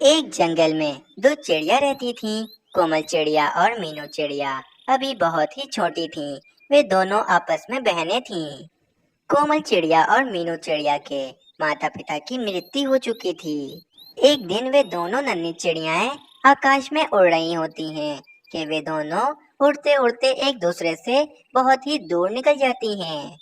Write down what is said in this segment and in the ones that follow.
एक जंगल में दो चिड़िया रहती थीं, कोमल चिड़िया और मीनू चिड़िया। अभी बहुत ही छोटी थीं। वे दोनों आपस में बहनें थीं। कोमल चिड़िया और मीनू चिड़िया के माता पिता की मृत्यु हो चुकी थी। एक दिन वे दोनों नन्ही चिड़ियाएं आकाश में उड़ रही होती हैं कि वे दोनों उड़ते उड़ते एक दूसरे से बहुत ही दूर निकल जाती हैं।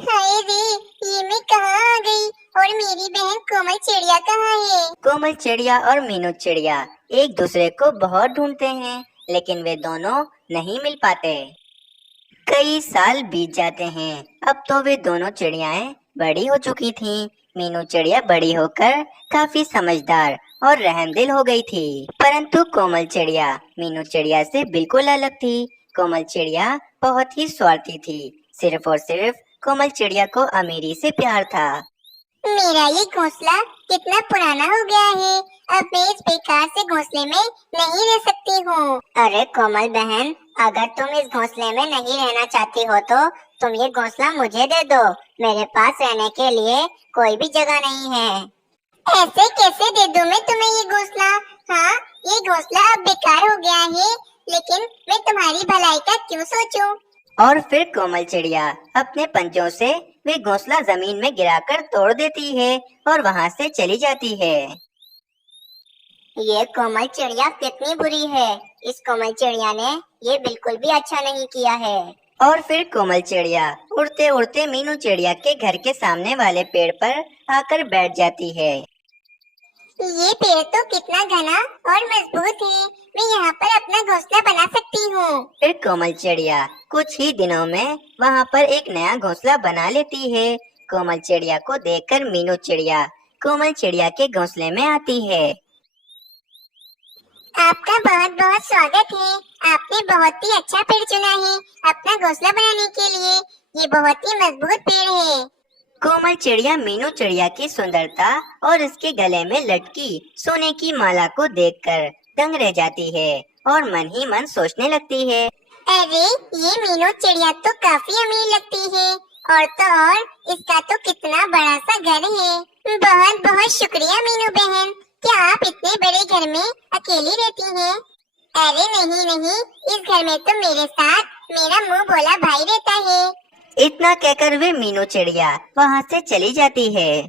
हाय रे, ये मैं कहाँ आ गई और मेरी बहन कोमल चिड़िया कहाँ है? कोमल चिड़िया और मीनू चिड़िया एक दूसरे को बहुत ढूंढते हैं, लेकिन वे दोनों नहीं मिल पाते। कई साल बीत जाते हैं। अब तो वे दोनों चिड़ियाएं बड़ी हो चुकी थीं। मीनू चिड़िया बड़ी होकर काफी समझदार और रहमदिल हो गई थी, परंतु कोमल चिड़िया मीनू चिड़िया से बिल्कुल अलग थी। कोमल चिड़िया बहुत ही स्वार्थी थी। सिर्फ और सिर्फ कोमल चिड़िया को अमीरी से प्यार था। मेरा ये घोंसला कितना पुराना हो गया है। अब मैं इस बेकार से घोंसले में नहीं रह सकती हूँ। अरे कोमल बहन, अगर तुम इस घोंसले में नहीं रहना चाहती हो तो तुम ये घोंसला मुझे दे दो। मेरे पास रहने के लिए कोई भी जगह नहीं है। ऐसे कैसे दे दूँ मैं तुम्हें ये घोंसला? हाँ, ये घोंसला अब बेकार हो गया है, लेकिन मैं तुम्हारी भलाई का क्यों सोचूं? और फिर कोमल चिड़िया अपने पंजों से वे घोंसला जमीन में गिराकर तोड़ देती है और वहाँ से चली जाती है। ये कोमल चिड़िया कितनी बुरी है। इस कोमल चिड़िया ने ये बिल्कुल भी अच्छा नहीं किया है। और फिर कोमल चिड़िया उड़ते उड़ते मीनू चिड़िया के घर के सामने वाले पेड़ पर आकर बैठ जाती है। ये पेड़ तो कितना घना और मजबूत है। मैं यहाँ पर अपना घोंसला बना सकती हूँ। फिर कोमल चिड़िया कुछ ही दिनों में वहाँ पर एक नया घोंसला बना लेती है। कोमल चिड़िया को देखकर मीनू चिड़िया कोमल चिड़िया के घोंसले में आती है। आपका बहुत बहुत स्वागत है। आपने बहुत ही अच्छा पेड़ चुना है अपना घोंसला बनाने के लिए। ये बहुत ही मजबूत पेड़ है। कोमल चिड़िया मीनू चिड़िया की सुंदरता और उसके गले में लटकी सोने की माला को देखकर दंग रह जाती है और मन ही मन सोचने लगती है। अरे, ये मीनू चिड़िया तो काफी अमीर लगती है। और तो और इसका तो कितना बड़ा सा घर है। बहुत बहुत शुक्रिया मीनू बहन। क्या आप इतने बड़े घर में अकेली रहती हैं? अरे नहीं नहीं, इस घर में तो मेरे साथ मेरा मुंह बोला भाई रहता है। इतना कहकर वे मीनू चिड़िया वहाँ से चली जाती है।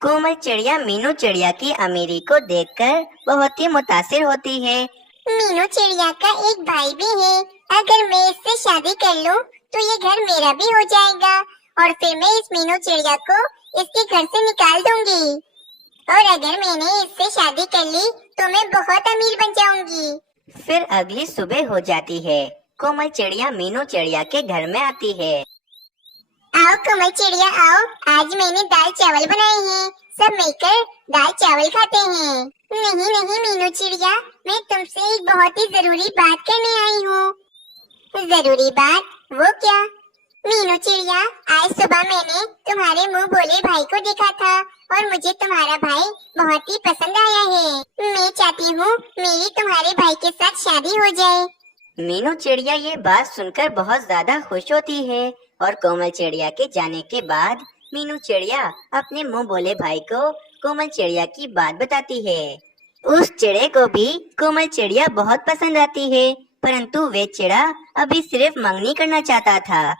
कोमल चिड़िया मीनू चिड़िया की अमीरी को देखकर बहुत ही मुतासिर होती है। मीनू चिड़िया का एक भाई भी है। अगर मैं इससे शादी कर लूं तो ये घर मेरा भी हो जाएगा और फिर मैं इस मीनू चिड़िया को इसके घर से निकाल दूंगी। और अगर मैंने इससे शादी कर ली तो मैं बहुत अमीर बन जाऊंगी। फिर अगली सुबह हो जाती है। कोमल चिड़िया मीनू चिड़िया के घर में आती है। आओ कोमल चिड़िया आओ, आज मैंने दाल चावल बनाए हैं। सब मिलकर दाल चावल खाते हैं। नहीं नहीं मीनू चिड़िया, मैं तुमसे एक बहुत ही जरूरी बात करने आई हूँ। जरूरी बात? वो क्या? मीनू चिड़िया, आज सुबह मैंने तुम्हारे मुंह बोले भाई को देखा था और मुझे तुम्हारा भाई बहुत ही पसंद आया है। मैं चाहती हूँ मेरी तुम्हारे भाई के साथ शादी हो जाए। मीनू चिड़िया ये बात सुनकर बहुत ज्यादा खुश होती है और कोमल चिड़िया के जाने के बाद मीनू चिड़िया अपने मुंह बोले भाई को कोमल चिड़िया की बात बताती है। उस चिड़े को भी कोमल चिड़िया बहुत पसंद आती है, परंतु वे चिड़ा अभी सिर्फ मंगनी करना चाहता था।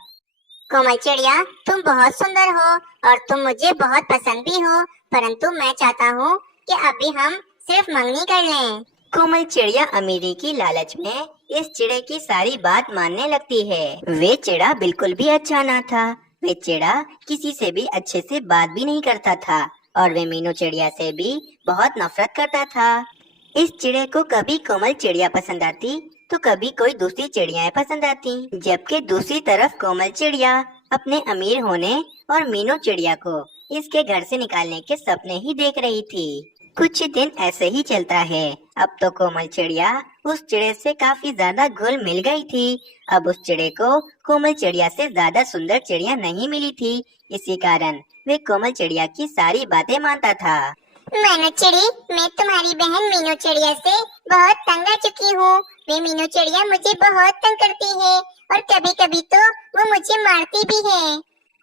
कोमल चिड़िया, तुम बहुत सुंदर हो और तुम मुझे बहुत पसंद भी हो, परंतु मैं चाहता हूँ कि अभी हम सिर्फ मंगनी कर लें। कोमल चिड़िया अमीरी की लालच में इस चिड़े की सारी बात मानने लगती है। वे चिड़ा बिल्कुल भी अच्छा ना था। वे चिड़ा किसी से भी अच्छे से बात भी नहीं करता था और वे मीनू चिड़िया से भी बहुत नफरत करता था। इस चिड़े को कभी कोमल चिड़िया पसंद आती तो कभी कोई दूसरी चिड़ियाएं पसंद आती, जबकि दूसरी तरफ कोमल चिड़िया अपने अमीर होने और मीनू चिड़िया को इसके घर से निकालने के सपने ही देख रही थी। कुछ दिन ऐसे ही चलता है। अब तो कोमल चिड़िया उस चिड़े से काफी ज्यादा घुल मिल गई थी। अब उस चिड़े को कोमल चिड़िया से ज्यादा सुंदर चिड़िया नहीं मिली थी। इसी कारण वे कोमल चिड़िया की सारी बातें मानता था। मीनू चिड़ी, मैं तुम्हारी बहन मीनू चिड़िया से बहुत तंग आ चुकी हूँ। वे मीनू चिड़िया मुझे बहुत तंग करती है और कभी कभी तो वो मुझे मारती भी है।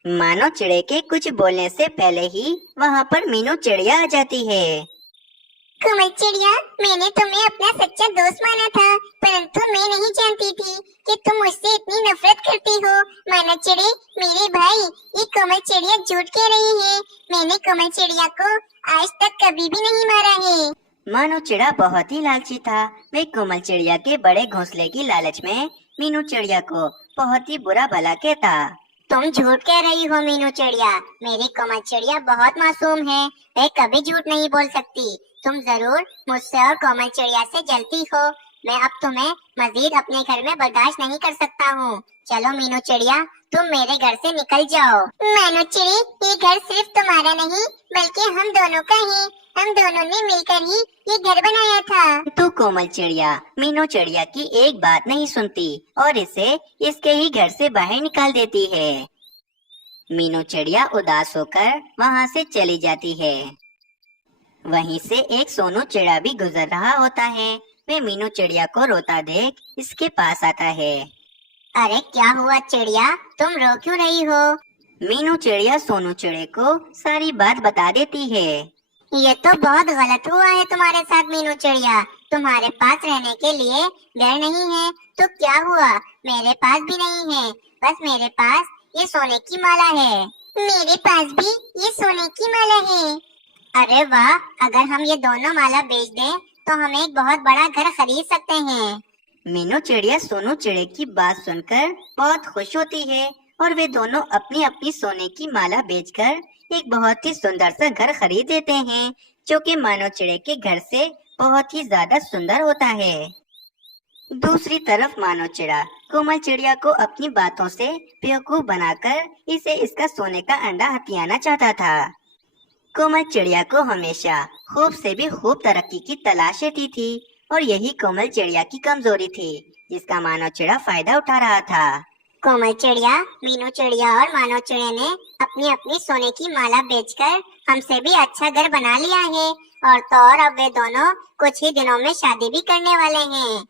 मानो चिड़े के कुछ बोलने से पहले ही वहाँ पर मीनू चिड़िया आ जाती है। कोमल चिड़िया, मैंने तुम्हें अपना सच्चा दोस्त माना था, परंतु मैं नहीं जानती थी कि तुम मुझसे इतनी नफरत करती हो। माना चिड़े, मेरे भाई, ये कोमल चिड़िया झूठ कह रही है। मैंने कोमल चिड़िया को आज तक कभी भी नहीं मारा है। मानो चिड़ा बहुत ही लालची था। वे कोमल चिड़िया के बड़े घोंसले की लालच में मीनू चिड़िया को बहुत ही बुरा भला कहता। तुम झूठ कह रही हो मीनू चिड़िया। मेरी कोमल चिड़िया बहुत मासूम है, वह कभी झूठ नहीं बोल सकती। तुम जरूर मुझसे और कोमल चिड़िया से जलती हो। मैं अब तुम्हें मजीद अपने घर में बर्दाश्त नहीं कर सकता हूँ। चलो मीनू चिड़िया, तुम मेरे घर से निकल जाओ। मानो चिड़ी, ये घर सिर्फ तुम्हारा नहीं बल्कि हम दोनों का है। हम दोनों ने मिलकर ही ये घर बनाया था। तो कोमल चिड़िया मीनू चिड़िया की एक बात नहीं सुनती और इसे इसके ही घर से बाहर निकाल देती है। मीनू चिड़िया उदास होकर वहाँ से चली जाती है। वहीं से एक सोनू चिड़ा भी गुजर रहा होता है। वे मीनू चिड़िया को रोता देख इसके पास आता है। अरे क्या हुआ चिड़िया, तुम रो क्यों रही हो? मीनू चिड़िया सोनू चिड़े को सारी बात बता देती है। ये तो बहुत गलत हुआ है तुम्हारे साथ मीनू चिड़िया। तुम्हारे पास रहने के लिए घर नहीं है तो क्या हुआ? मेरे पास भी नहीं है, बस मेरे पास ये सोने की माला है। मेरे पास भी ये सोने की माला है। अरे वाह, अगर हम ये दोनों माला बेच दें तो हम एक बहुत बड़ा घर खरीद सकते हैं। मीनू चिड़िया सोनू चिड़े की बात सुनकर बहुत खुश होती है और वे दोनों अपनी अपनी सोने की माला बेचकर एक बहुत ही सुंदर सा घर खरीद देते हैं, जो कि मानो चिड़े के घर से बहुत ही ज्यादा सुंदर होता है। दूसरी तरफ मानो चिड़ा कोमल चिड़िया को अपनी बातों से बेवकूफ बनाकर इसे इसका सोने का अंडा हथियाना चाहता था। कोमल चिड़िया को हमेशा खूब से भी खूब तरक्की की तलाश रहती थी और यही कोमल चिड़िया की कमजोरी थी, जिसका मानो चिड़ा फायदा उठा रहा था। कोमल चिड़िया, मीनू चिड़िया और मानो चिड़े ने अपनी अपनी सोने की माला बेचकर हमसे भी अच्छा घर बना लिया है और तो और अब वे दोनों कुछ ही दिनों में शादी भी करने वाले हैं।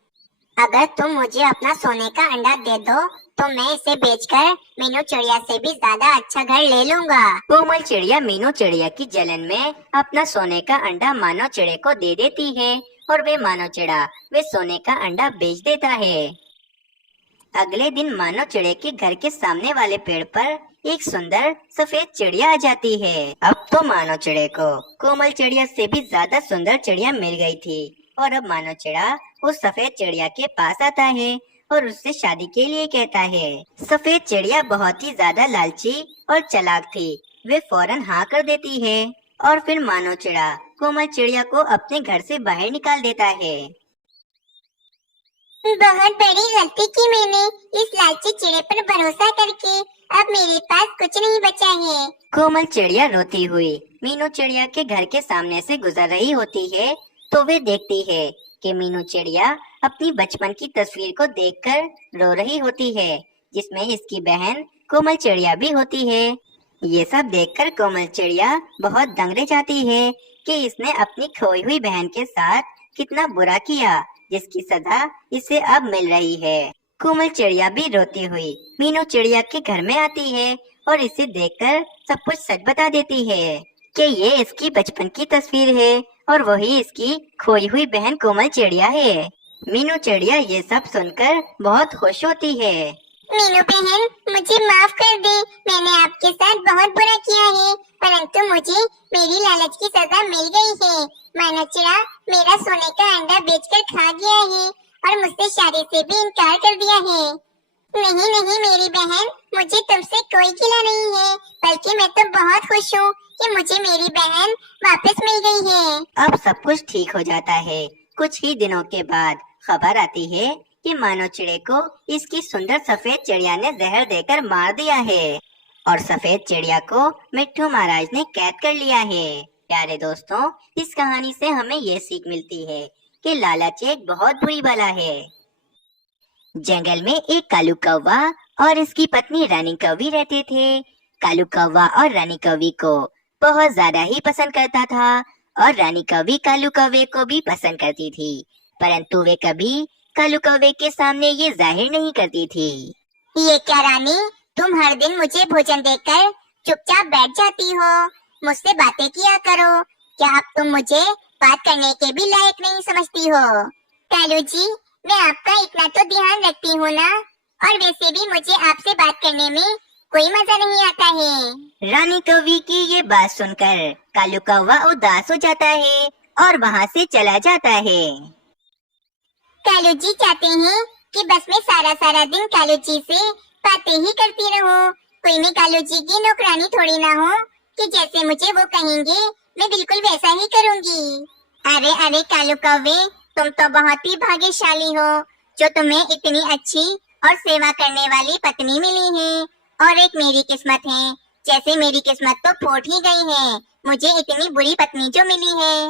अगर तुम मुझे अपना सोने का अंडा दे दो तो मैं इसे बेचकर मीनू चिड़िया से भी ज्यादा अच्छा घर ले लूंगा। कोमल चिड़िया मीनू चिड़िया की जलन में अपना सोने का अंडा मानो चिड़े को दे देती है और वे मानो चिड़ा वे सोने का अंडा बेच देता है। अगले दिन मानो चिड़े के घर के सामने वाले पेड़ पर एक सुंदर सफेद चिड़िया आ जाती है। अब तो मानो चिड़े को कोमल चिड़िया से भी ज्यादा सुंदर चिड़िया मिल गई थी और अब मानो चिड़ा उस सफेद चिड़िया के पास आता है और उससे शादी के लिए कहता है। सफेद चिड़िया बहुत ही ज्यादा लालची और चालाक थी। वे फौरन हाँ कर देती है और फिर मानो चिड़ा कोमल चिड़िया को अपने घर से बाहर निकाल देता है। बहुत बड़ी गलती की मैंने इस लालची चिड़े पर भरोसा करके। अब मेरे पास कुछ नहीं बचा है। कोमल चिड़िया रोती हुई मीनू चिड़िया के घर के सामने से गुजर रही होती है तो वे देखती है कि मीनू चिड़िया अपनी बचपन की तस्वीर को देखकर रो रही होती है, जिसमें इसकी बहन कोमल चिड़िया भी होती है। ये सब देखकर कोमल चिड़िया बहुत दंग रह जाती है कि इसने अपनी खोई हुई बहन के साथ कितना बुरा किया, जिसकी सजा इसे अब मिल रही है। कोमल चिड़िया भी रोती हुई मीनू चिड़िया के घर में आती है और इसे देखकर सब कुछ सच बता देती है कि ये इसकी बचपन की तस्वीर है और वही इसकी खोई हुई बहन कोमल चिड़िया है। मीनू चिड़िया ये सब सुनकर बहुत खुश होती है। मीनू बहन, मुझे माफ कर दे। मैंने आपके साथ बहुत बुरा किया है, परंतु मुझे मेरी लालच की सजा मिल गई है। मानो चिड़ा मेरा सोने का अंडा बेचकर खा गया है और मुझसे शादी से भी इनकार कर दिया है। नहीं नहीं मेरी बहन, मुझे तुमसे कोई गिला नहीं है, बल्कि मैं तो बहुत खुश हूँ कि मुझे मेरी बहन वापस मिल गई है। अब सब कुछ ठीक हो जाता है। कुछ ही दिनों के बाद खबर आती है कि मानो चिड़े को इसकी सुंदर सफेद चिड़िया ने जहर देकर मार दिया है और सफेद चिड़िया को मिट्ठू महाराज ने कैद कर लिया है। प्यारे दोस्तों, इस कहानी से हमें ये सीख मिलती है कि लालच एक बहुत बुरी बला है। जंगल में एक कालू कौवा और इसकी पत्नी रानी कौवी रहते थे। कालू कौवा और रानी कौवी को बहुत ज्यादा ही पसंद करता था और रानी कौवी कालू कौवे को भी पसंद करती थी, परंतु वे कभी कालू कौवे के सामने ये जाहिर नहीं करती थी। ये क्या रानी, तुम हर दिन मुझे भोजन देकर चुपचाप बैठ जाती हो, मुझसे बातें किया करो। क्या अब तुम मुझे बात करने के भी लायक नहीं समझती हो? कालू जी, मैं आपका इतना तो ध्यान रखती हूँ ना, और वैसे भी मुझे आपसे बात करने में कोई मजा नहीं आता है। रानी कौवी की ये बात सुनकर कालू कौवा उदास हो जाता है और वहाँ से चला जाता है। कालू जी चाहते हैं कि बस मैं सारा सारा दिन कालू जी से बातें ही करती रहूं। कोई मैं कालू जी की नौकरानी थोड़ी ना हूँ कि जैसे मुझे वो कहेंगे मैं बिल्कुल वैसा ही करूँगी। अरे अरे कालू कौवे, तुम तो बहुत ही भाग्यशाली हो जो तुम्हें इतनी अच्छी और सेवा करने वाली पत्नी मिली है। और एक मेरी किस्मत है, जैसे मेरी किस्मत तो फूट ही गई है, मुझे इतनी बुरी पत्नी जो मिली है।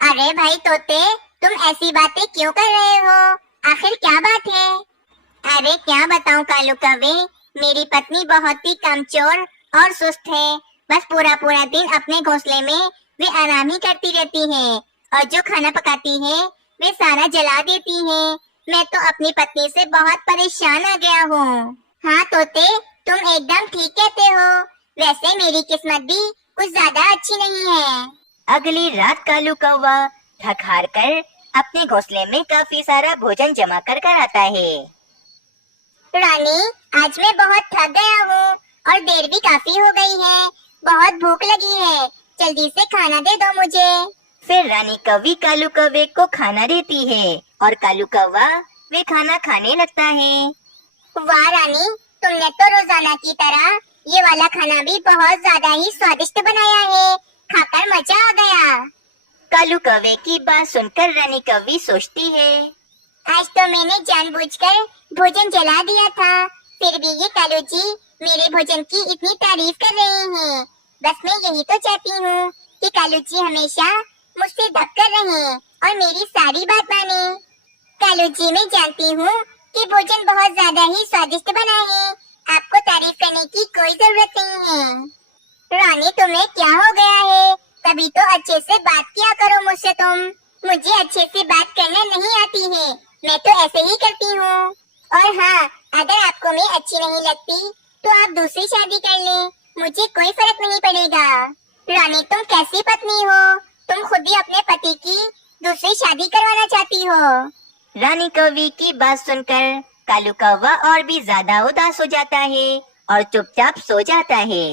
अरे भाई तोते, तुम ऐसी बातें क्यों कर रहे हो? आखिर क्या बात है? अरे क्या बताऊं कालू कौवे, मेरी पत्नी बहुत ही कामचोर और सुस्त है। बस पूरा पूरा दिन अपने घोंसले में वे आराम ही करती रहती है, और जो खाना पकाती है वे सारा जला देती है। मैं तो अपनी पत्नी से बहुत परेशान आ गया हूँ। हाँ तोते, तुम एकदम ठीक कहते हो। वैसे मेरी किस्मत भी कुछ ज्यादा अच्छी नहीं है। अगली रात कालू कौवा थक हार कर अपने घोंसले में काफी सारा भोजन जमा कर कर आता है। रानी, आज मैं बहुत थक गया हूँ और देर भी काफी हो गई है। बहुत भूख लगी है, जल्दी से खाना दे दो मुझे। फिर रानी कौवी कालू कौवे को खाना देती है और कालू कौवा वे खाना खाने लगता है। वाह रानी, तुमने तो रोजाना की तरह ये वाला खाना भी बहुत ज्यादा ही स्वादिष्ट बनाया है। खाकर मजा आ गया। कालू कौवे की बात सुनकर रानी कौवी सोचती है, आज तो मैंने जानबूझकर भोजन जला दिया था, फिर भी ये कालू जी मेरे भोजन की इतनी तारीफ कर रहे हैं। बस मैं यही तो चाहती हूँ कि कालू जी हमेशा मुझसे ढककर रहें और मेरी सारी बात माने। कालू जी, मैं जानती हूँ कि भोजन बहुत ज्यादा ही स्वादिष्ट बना है, आपको तारीफ करने की कोई जरूरत नहीं है। रानी, तुम्हें क्या हो गया है? कभी तो अच्छे से बात किया करो मुझसे तुम। मुझे अच्छे से बात करना नहीं आती है, मैं तो ऐसे ही करती हूँ। और हाँ, अगर आपको मैं अच्छी नहीं लगती तो आप दूसरी शादी कर लें, मुझे कोई फर्क नहीं पड़ेगा। रानी, तुम कैसी पत्नी हो? तुम खुद ही अपने पति की दूसरी शादी करवाना चाहती हो। रानी कौवी की बात सुनकर कालू कौवा और भी ज्यादा उदास हो जाता है और चुपचाप सो जाता है।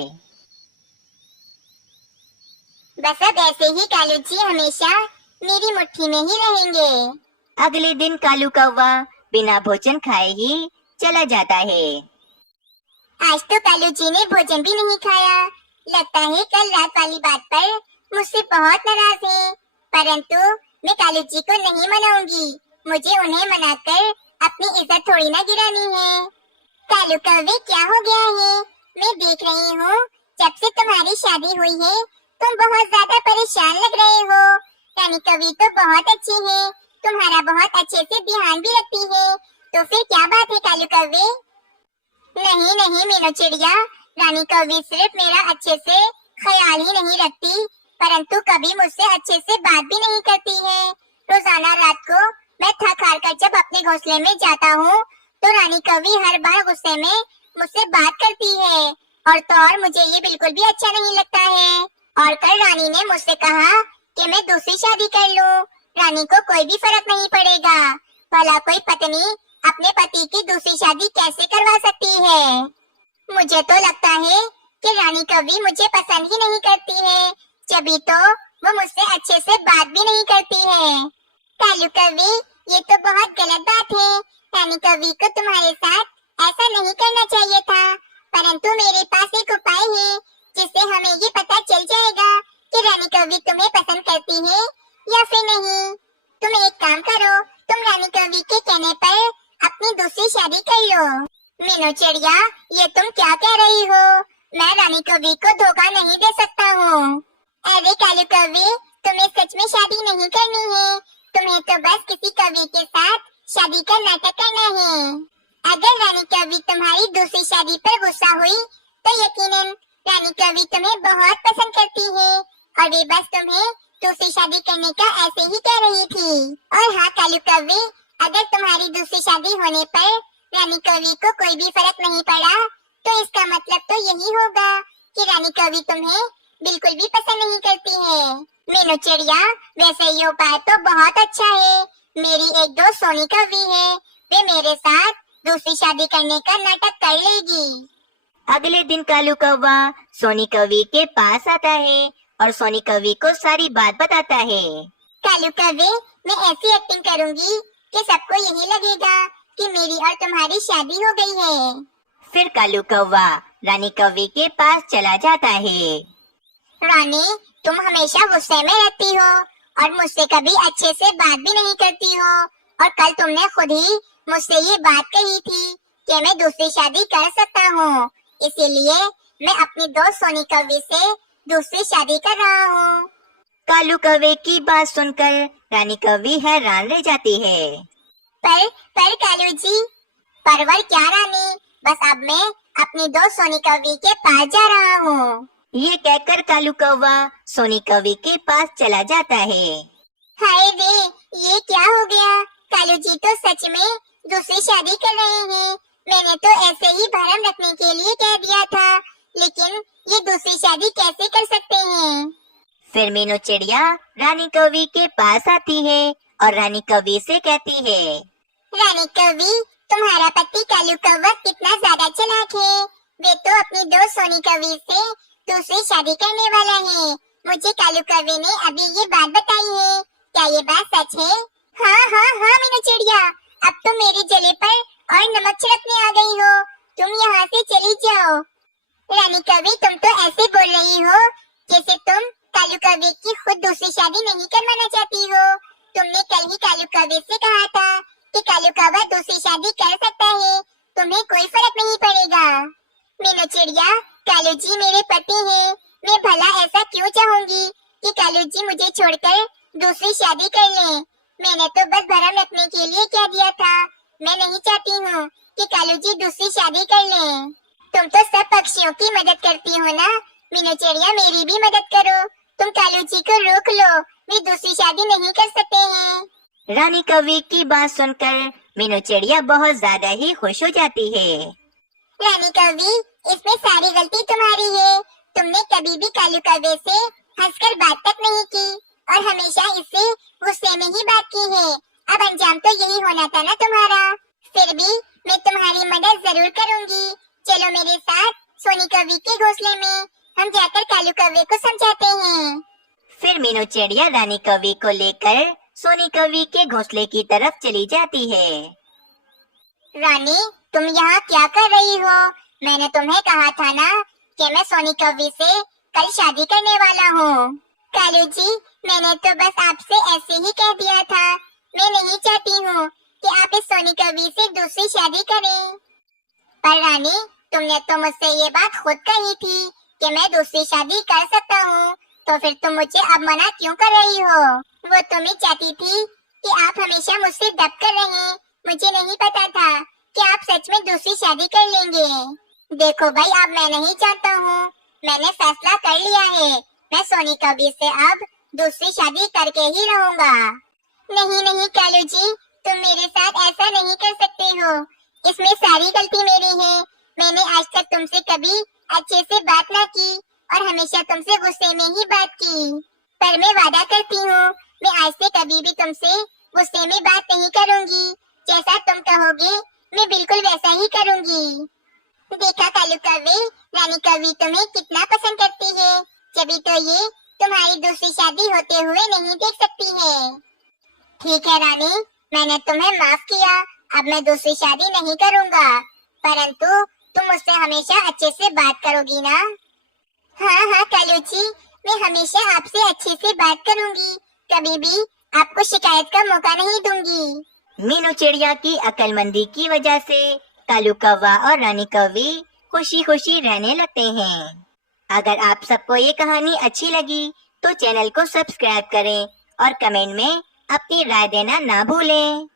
बस अब ऐसे ही कालू जी हमेशा मेरी मुट्ठी में ही रहेंगे। अगले दिन कालू कौवा बिना भोजन खाए ही चला जाता है। आज तो कालू जी ने भोजन भी नहीं खाया। लगता है कल रात वाली बात पर मुझसे बहुत नाराज है, परंतु मैं कालू जी को नहीं मनाऊंगी। मुझे उन्हें मनाकर अपनी इज्जत थोड़ी ना गिरानी है। कालू कौवे, क्या हो गया है? मैं देख रही हूँ जब से तुम्हारी शादी हुई है तुम बहुत ज्यादा परेशान लग रहे हो। रानी कौवी तो बहुत अच्छी है, तुम्हारा बहुत अच्छे से ध्यान भी रखती है, तो फिर क्या बात है कालू कौवे? नहीं नहीं मीनू चिड़िया, रानी कौवी सिर्फ मेरा अच्छे से ख्याल ही नहीं रखती, परंतु कभी मुझसे अच्छे से बात भी नहीं करती है। रोजाना रात को मैं थक हार कर जब अपने घोंसले में जाता हूँ तो रानी कौवी हर बार गुस्से में मुझसे बात करती है, और तो और मुझे ये बिल्कुल भी अच्छा नहीं लगता है। और कल रानी ने मुझसे कहा कि मैं दूसरी शादी कर लूं। रानी को कोई भी फर्क नहीं पड़ेगा। भला कोई पत्नी अपने पति की दूसरी शादी कैसे करवा सकती है? मुझे तो लगता है कि रानी कभी मुझे पसंद ही नहीं करती है, जभी तो वो मुझसे अच्छे से बात भी नहीं करती है। कालू कवि, ये तो बहुत गलत बात है। रानी कवि को तुम्हारे साथ ऐसा नहीं करना चाहिए था, परंतु मेरे पास एक उपाय है जिससे हमें ये पता चल जाएगा कि रानी कवि तुम्हें पसंद करती है या फिर नहीं। तुम एक काम करो, तुम रानी कवि के कहने पर अपनी दूसरी शादी कर लो। मीनू चिड़िया, ये तुम क्या कह रही हो? मैं रानी कवि को धोखा नहीं दे सकता हूँ। अरे कालू कवि, तुम्हें सच में शादी नहीं करनी है, तुम्हें तो बस किसी कवि के साथ शादी का नाटक करना है। अगर रानी कवि तुम्हारी दूसरी शादी पर गुस्सा हुई तो यकीनन रानी कवि तुम्हें बहुत पसंद करती है, और वे बस तुम्हें दूसरी शादी करने का ऐसे ही कह रही थी। और हाँ कालू कवि, अगर तुम्हारी दूसरी शादी होने पर रानी कवि को कोई भी फर्क नहीं पड़ा तो इसका मतलब तो यही होगा कि रानी कौवी तुम्हें बिल्कुल भी पसंद नहीं करती है। मीनू चिड़िया, वैसे ये उपाय तो बहुत अच्छा है। मेरी एक दोस्त सोनी कौवी है, वे मेरे साथ दूसरी शादी करने का नाटक कर लेगी। अगले दिन कालू कौवा सोनी कौवी के पास आता है और सोनी कौवी को सारी बात बताता है। कालू कौवे, मैं ऐसी एक्टिंग करूंगी कि सबको यही लगेगा कि मेरी और तुम्हारी शादी हो गई है। फिर कालू कौवा रानी कौवी के पास चला जाता है। रानी, तुम हमेशा गुस्से में रहती हो और मुझसे कभी अच्छे से बात भी नहीं करती हो, और कल तुमने खुद ही मुझसे ये बात कही थी कि मैं दूसरी शादी कर सकता हूँ, इसीलिए मैं अपनी दोस्त सोनी कौवी से दूसरी शादी कर रहा हूँ। कालू कौवे की बात सुनकर रानी कौवी हैरान रह जाती है। पर कालू जी, परवर क्या रानी, बस अब मैं अपनी दोस्त सोनी कौवी के पास जा रहा हूँ। ये कहकर कालू कौवा सोनी कौवी के पास चला जाता है। हाय रे, ये क्या हो गया? कालू जी तो सच में दूसरी शादी कर रहे हैं। मैंने तो ऐसे ही भरम रखने के लिए कह दिया था, लेकिन ये दूसरी शादी कैसे कर सकते हैं? फिर मीनू चिड़िया रानी कौवी के पास आती है और रानी कौवी से कहती है, रानी कौवी, तुम्हारा पति कालू कौवा कितना ज्यादा चालाक है। वे तो अपनी दोस्त सोनी कौवी से दूसरी शादी करने वाला है। मुझे कालू कौवे ने अभी ये बात बताई है। क्या ये बात सच है? हाँ हाँ हाँ मीनू चिड़िया, अब तो मेरे जले पर और नमक छिड़कने आ गई हो। तुम यहाँ से चली जाओ। रानी कौवी, तुम तो ऐसे बोल रही हो जैसे तुम कालू कौवे की खुद दूसरी शादी नहीं करवाना चाहती हो। तुमने कल ही कालू कौवे से कहा था कि कालू कौवा दूसरी शादी कर सकता है, तुम्हें कोई फर्क नहीं पड़ेगा। मीनू चिड़िया, कालू जी मेरे पति हैं। मैं भला ऐसा क्यों चाहूंगी कि कालू जी मुझे छोड़कर दूसरी शादी कर लें। मैंने तो बस भरम रखने के लिए कह दिया था। मैं नहीं चाहती हूँ कि कालू जी दूसरी शादी कर लें। तुम तो सब पक्षियों की मदद करती हो ना मीनू चिड़िया, मेरी भी मदद करो। तुम कालू जी को रोक लो, वे दूसरी शादी नहीं कर सकते हैं। रानी कौवी की बात सुनकर मीनू चिड़िया बहुत ज्यादा ही खुश हो जाती है। रानी कौवी, इसमें सारी गलती तुम्हारी है। तुमने कभी भी कालू कौवे से हंसकर बात तक नहीं की और हमेशा इससे गुस्से में ही बात की है। अब अंजाम तो यही होना था ना तुम्हारा। फिर भी मैं तुम्हारी मदद जरूर करूंगी। चलो मेरे साथ सोनी कौवी के घोंसले में, हम जाकर कालू कौवे को समझाते हैं। फिर मीनू चिड़िया रानी कौवी को लेकर सोनी कौवी के घोंसले की तरफ चली जाती है। रानी, तुम यहाँ क्या कर रही हो? मैंने तुम्हें कहा था ना कि मैं सोनी कौवी से कल शादी करने वाला हूँ। कालू जी, मैंने तो बस आपसे ऐसे ही कह दिया था। मैं नहीं चाहती हूँ कि आप इस सोनी कौवी से दूसरी शादी करें। पर रानी, तुमने तो मुझसे ये बात खुद कही थी कि मैं दूसरी शादी कर सकता हूँ, तो फिर तुम मुझे अब मना क्यों कर रही हो? वो तुम्हें चाहती थी कि आप हमेशा मुझसे दब कर रहें। मुझे नहीं पता था कि आप सच में दूसरी शादी कर लेंगे। देखो भाई, अब मैं नहीं चाहता हूँ। मैंने फैसला कर लिया है। मैं सोनी कौवी से अब दूसरी शादी करके ही रहूँगा। नहीं नहीं कालू जी, तुम मेरे साथ ऐसा नहीं कर सकते हो। इसमें सारी गलती मेरी है। मैंने आज तक तुमसे कभी अच्छे से बात ना की और हमेशा तुमसे गुस्से में ही बात की। पर मैं वादा करती हूँ, मैं आज से कभी भी तुमसे गुस्से में बात नहीं करूँगी। जैसा तुम कहोगे मैं बिल्कुल वैसा ही करूँगी। देखा कालू कौवे, रानी कौवी तुम्हें कितना पसंद करती है, तभी तो ये तुम्हारी दूसरी शादी होते हुए नहीं देख सकती है। ठीक है रानी, मैंने तुम्हें माफ किया। अब मैं दूसरी शादी नहीं करूँगा, परंतु तुम मुझसे हमेशा अच्छे से बात करोगी ना? हाँ हाँ कालू जी, मैं हमेशा आपसे अच्छे से बात करूँगी। कभी भी आपको शिकायत का मौका नहीं दूंगी। मीनू चिड़िया की अक्लमंदी की वजह से कालू कौवा और रानी कौवी खुशी खुशी रहने लगते हैं। अगर आप सबको ये कहानी अच्छी लगी तो चैनल को सब्सक्राइब करें और कमेंट में अपनी राय देना ना भूलें।